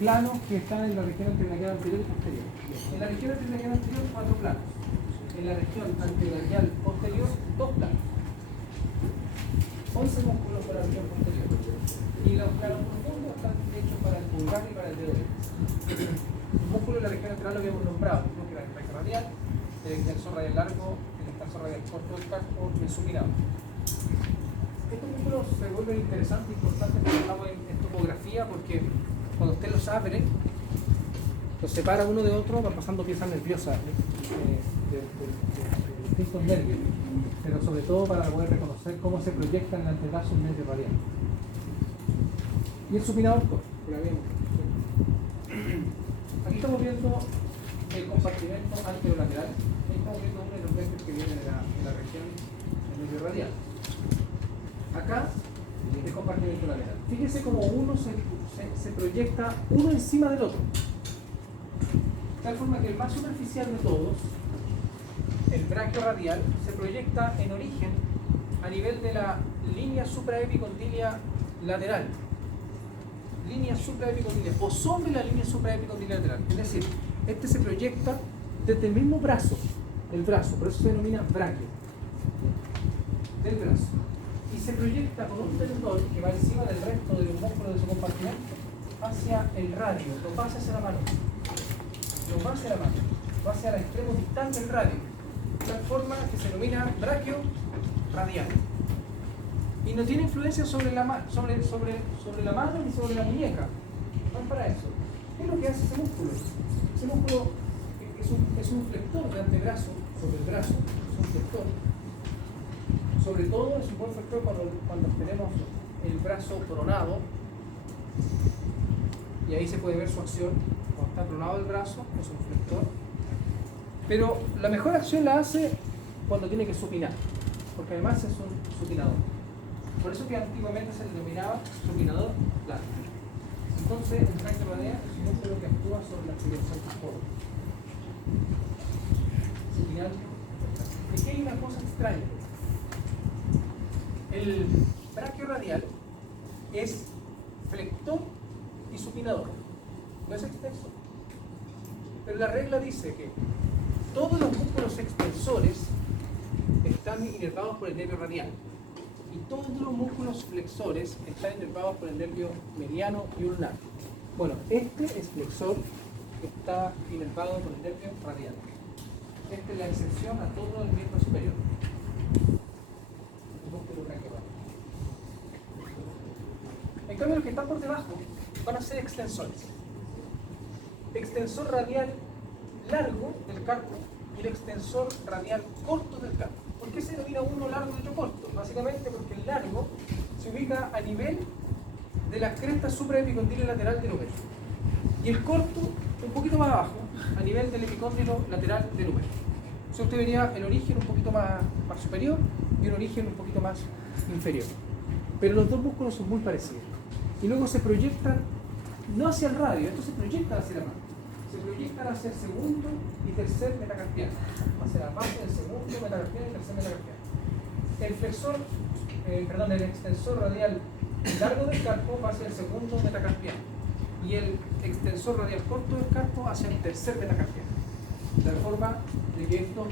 planos que están en la región antebrachial anterior y posterior. En la región antebrachial anterior, 4 planos. En la región antebrachial posterior, 2 planos. 11 músculos para la región posterior. Y los planos profundos están hechos para el pulgar y para el dedo índice. Los músculos de la región anterior lo habíamos nombrado, uno que era el recto radial, el extensor radial largo, el extensor radial corto del casco y el supinado. Estos músculos se vuelven interesantes e importantes cuando hablamos en topografía, porque cuando usted los abre, los separa uno de otro, van pasando piezas nerviosas de distintos nervios, pero sobre todo para poder reconocer cómo se proyecta en el antebrazo un nervio radial. Y el supinador corto, que lo habíamos visto. Aquí estamos viendo el compartimento anterolateral. Ahí estamos viendo uno de los nervios que viene de la región del nervio radial. Acá, el compartimento lateral. Fíjense cómo uno se proyecta uno encima del otro. De tal forma que el más superficial de todos, el brachio radial, se proyecta en origen a nivel de la línea supraepicondilia lateral. Línea supraepicondilia, o sobre la línea supraepicondilia lateral. Es decir, este se proyecta desde el mismo brazo, el brazo, por eso se denomina brachio, del brazo. y se proyecta con un tendón que va encima del resto de los músculos de su compartimento hacia el radio, lo pasa hacia la mano, lo va hacia la mano, va hacia el extremo distal del radio, de tal forma que se denomina braquio radial. Y no tiene influencia sobre la, sobre la mano ni sobre la muñeca. No es para eso. ¿Qué es lo que hace ese músculo? Ese músculo es un flector de antebrazo sobre el brazo, es un flector. Sobre todo es un buen flector cuando tenemos el brazo pronado, y ahí se puede ver su acción. Cuando está pronado el brazo, es un flector. Pero la mejor acción la hace cuando tiene que supinar, porque además es un supinador. Por eso que antiguamente se denominaba supinador largo. Entonces, el braquio radial es un músculo que actúa sobre la articulación tasposa. Supinar. Aquí hay una cosa extraña. El braquio radial es flector y supinador, no es extensor. Pero la regla dice que todos los músculos extensores están inervados por el nervio radial y todos los músculos flexores están inervados por el nervio mediano y ulnar. Bueno, este es flexor que está inervado por el nervio radial. Esta es la excepción a todo el miembro superior. El músculo braquioradial. En cambio, los que están por debajo van a ser extensores. Extensor radial largo del carpo y el extensor radial corto del carpo. ¿Por qué se denomina uno largo y otro corto? Básicamente porque el largo se ubica a nivel de la cresta supraepicondilo lateral del húmero. Y el corto un poquito más abajo, a nivel del epicóndilo lateral del húmero. Entonces usted vería el origen un poquito más superior y un origen un poquito más inferior. Pero los dos músculos son muy parecidos. Y luego se proyectan, no hacia el radio, estos se proyectan hacia la mano. Se proyectan hacia el segundo y tercer metacarpiano, hacia la base del segundo metacarpiano y tercer metacarpiano. El flexor, el extensor radial largo del carpo va hacia el segundo metacarpiano y el extensor radial corto del carpo hacia el tercer metacarpiano. De tal forma de que estos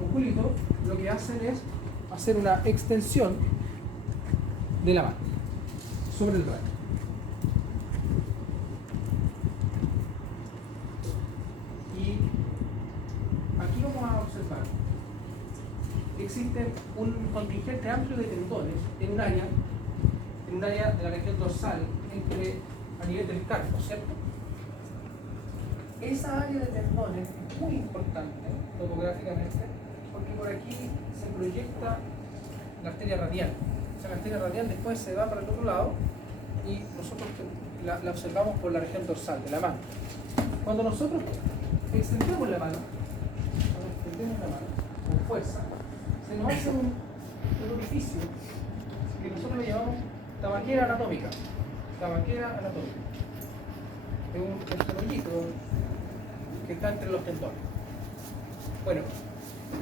musculitos lo que hacen es hacer una extensión de la mano sobre el radio. Y aquí vamos a observar que existe un contingente amplio de tendones en un área de la región dorsal a nivel del carpo, ¿cierto? Esa área de tendones es muy importante topográficamente porque por aquí se proyecta la arteria radial. O sea, la arteria radial después se va para el otro lado y nosotros la observamos por la región dorsal de la mano. Cuando nosotros extendemos la mano con fuerza, se nos hace un orificio que nosotros le llamamos tabaquera anatómica. Tabaquera anatómica. Es un hoyito que está entre los tendones. Bueno,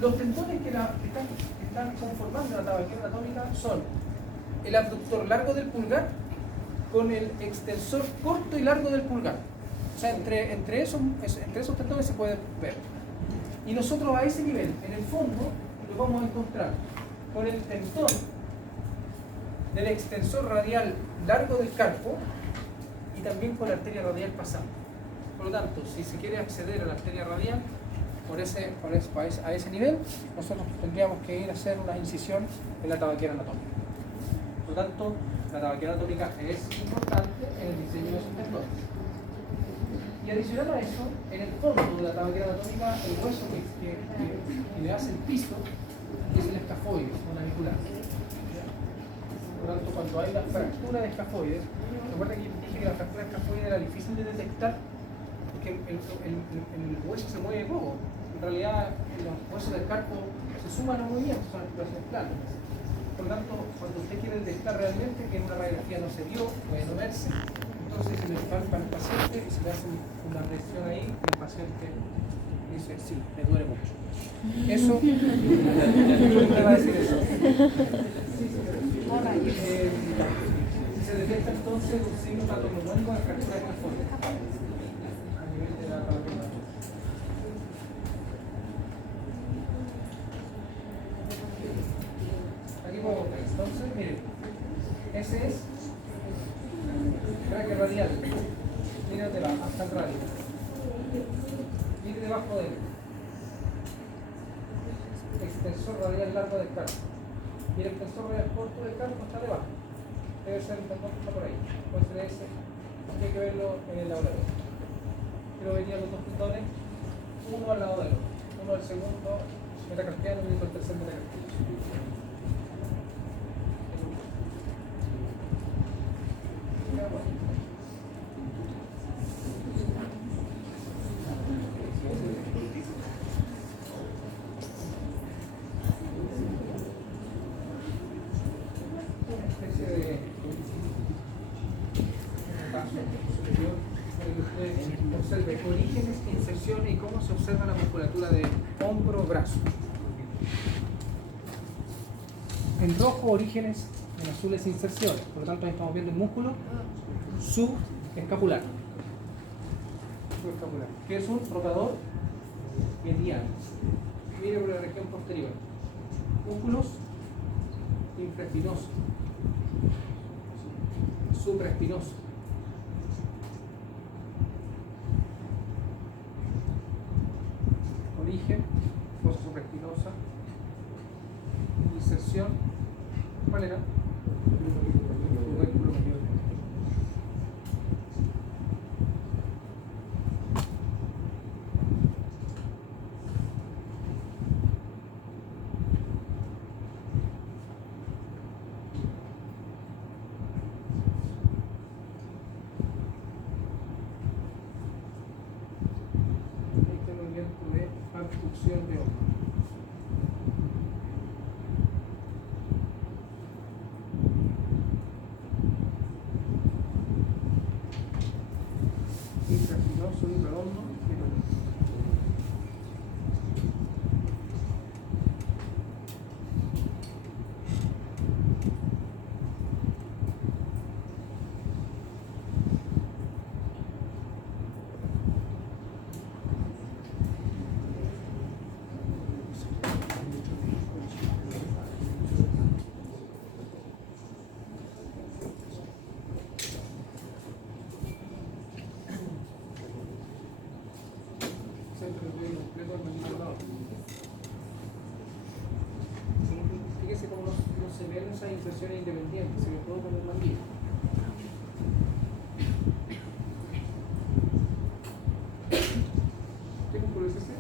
los tendones que están conformando la tabaquera anatómica son el abductor largo del pulgar con el extensor corto y largo del pulgar. O sea, entre esos tendones se puede ver. Y nosotros a ese nivel, en el fondo, lo vamos a encontrar con el tendón del extensor radial largo del carpo y también con la arteria radial pasante. Por lo tanto, si se quiere acceder a la arteria radial a ese nivel, nosotros tendríamos que ir a hacer una incisión en la tabaquera anatómica. Por lo tanto, la tabaquera anatómica es importante en el diseño de esos tendones. Y adicional a eso, en el fondo de la tabaquera anatómica, el hueso que le hace el piso es el escafoides o navicular. Por lo tanto, cuando hay una fractura de escafoides, recuerda que dije que la fractura de escafoides era difícil de detectar porque el hueso se mueve poco. En realidad, los huesos del carpo se suman a los movimientos, son articulaciones planas. Por lo tanto, cuando usted quiere detectar realmente que en una radiografía no se vio, puede no verse, entonces se le palpa al paciente y se le hace una presión ahí y el paciente dice, sí, me duele mucho. Eso, ¿qué va a decir eso? Se detecta entonces un signo patognomónico de fractura de escafoides a nivel de la tabaquera. Entonces, miren, ese es tráqueo radial. Mira debajo, hasta el radio. Mire debajo de él. Extensor radial largo del carpo. Y el extensor radial corto del carpo está debajo. Debe ser el tendón que está por ahí. Entonces ese hay que verlo en el laboratorio. Quiero venir los dos tendones, uno al lado del otro. Uno al segundo metacarpiano y el otro al tercer metacarpiano. Observe orígenes, inserciones y cómo se observa la musculatura de hombro, brazo. En rojo orígenes, en azul es inserciones. Por lo tanto, ahí estamos viendo el músculo subescapular. Subescapular, que es un rotador medial. Mire por la región posterior. Músculos infraespinosos, supraespinosos. Origen, fosa supraespinosa, inserción, ¿cuál era? Tubérculo medial. Este movimiento de abducción de hombro. Intraespinoso y redondo. Fíjese cómo no se ven esas inserciones independientes, se ve todo con el mandíbula. ¿Qué músculo es ese?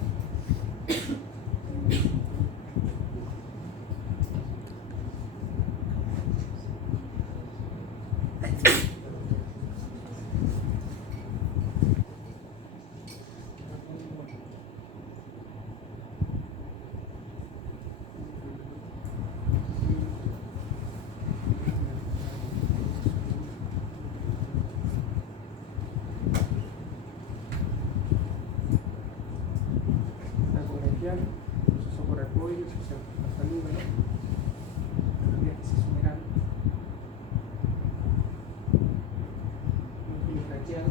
Proceso coracoide, proceso hasta el húmero, diástasis humeral, núcleo braquial,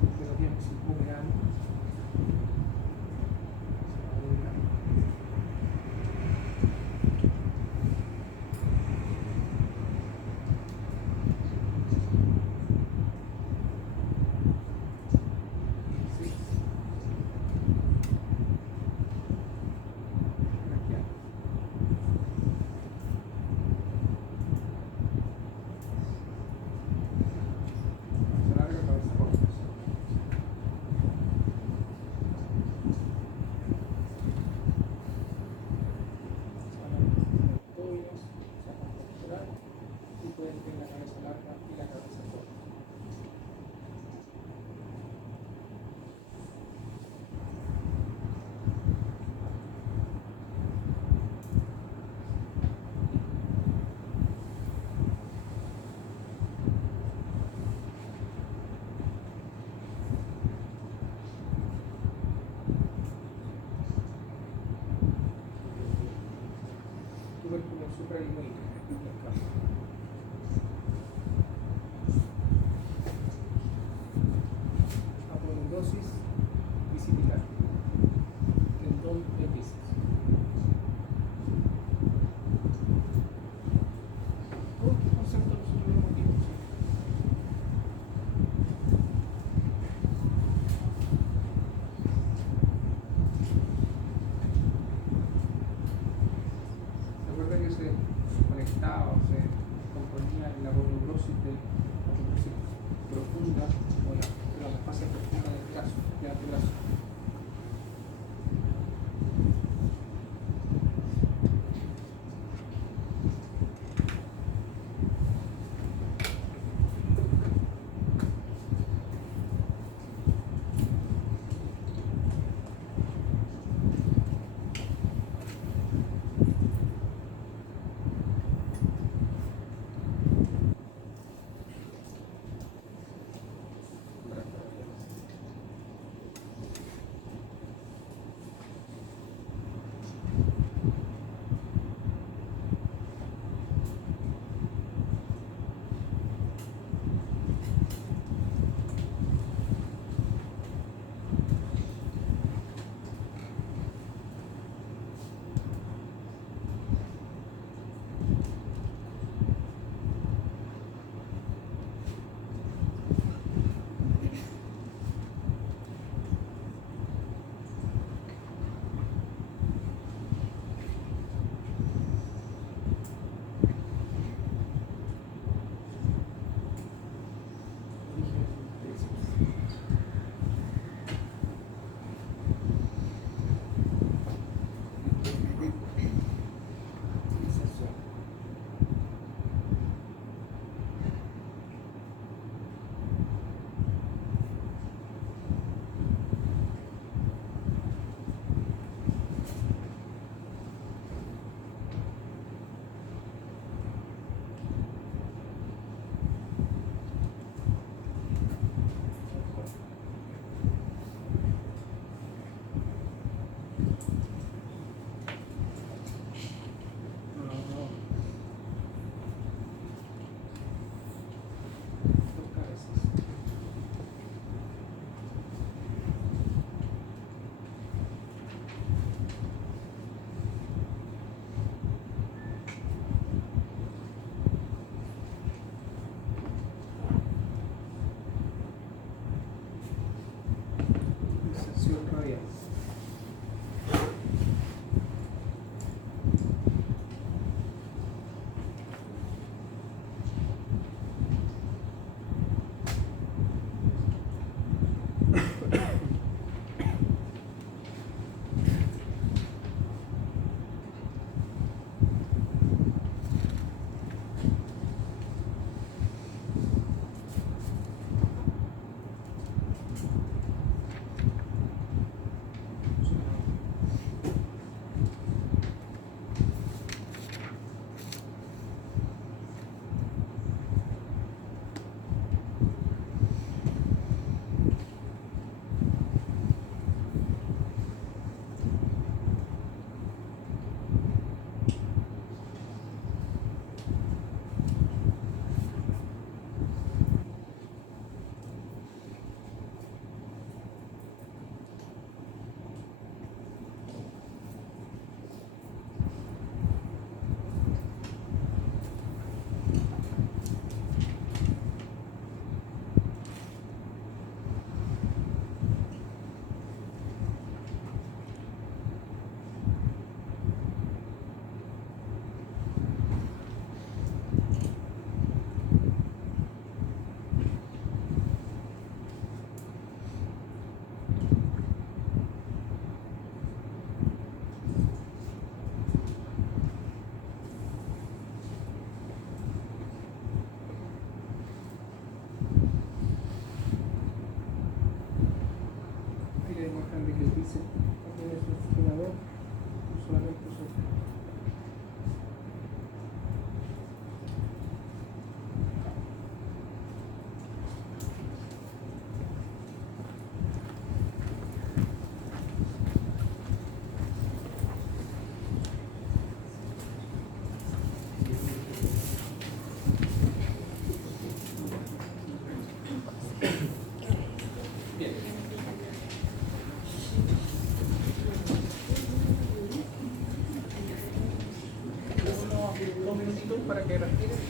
núcleo diástasis humeral, tubérculo supraligmoide. Aponeurosis bicipilar. Tendón de bíceps. aponeurolosis profunda o la fase profunda del brazo, del antebrazo. Radial. Para que respiren.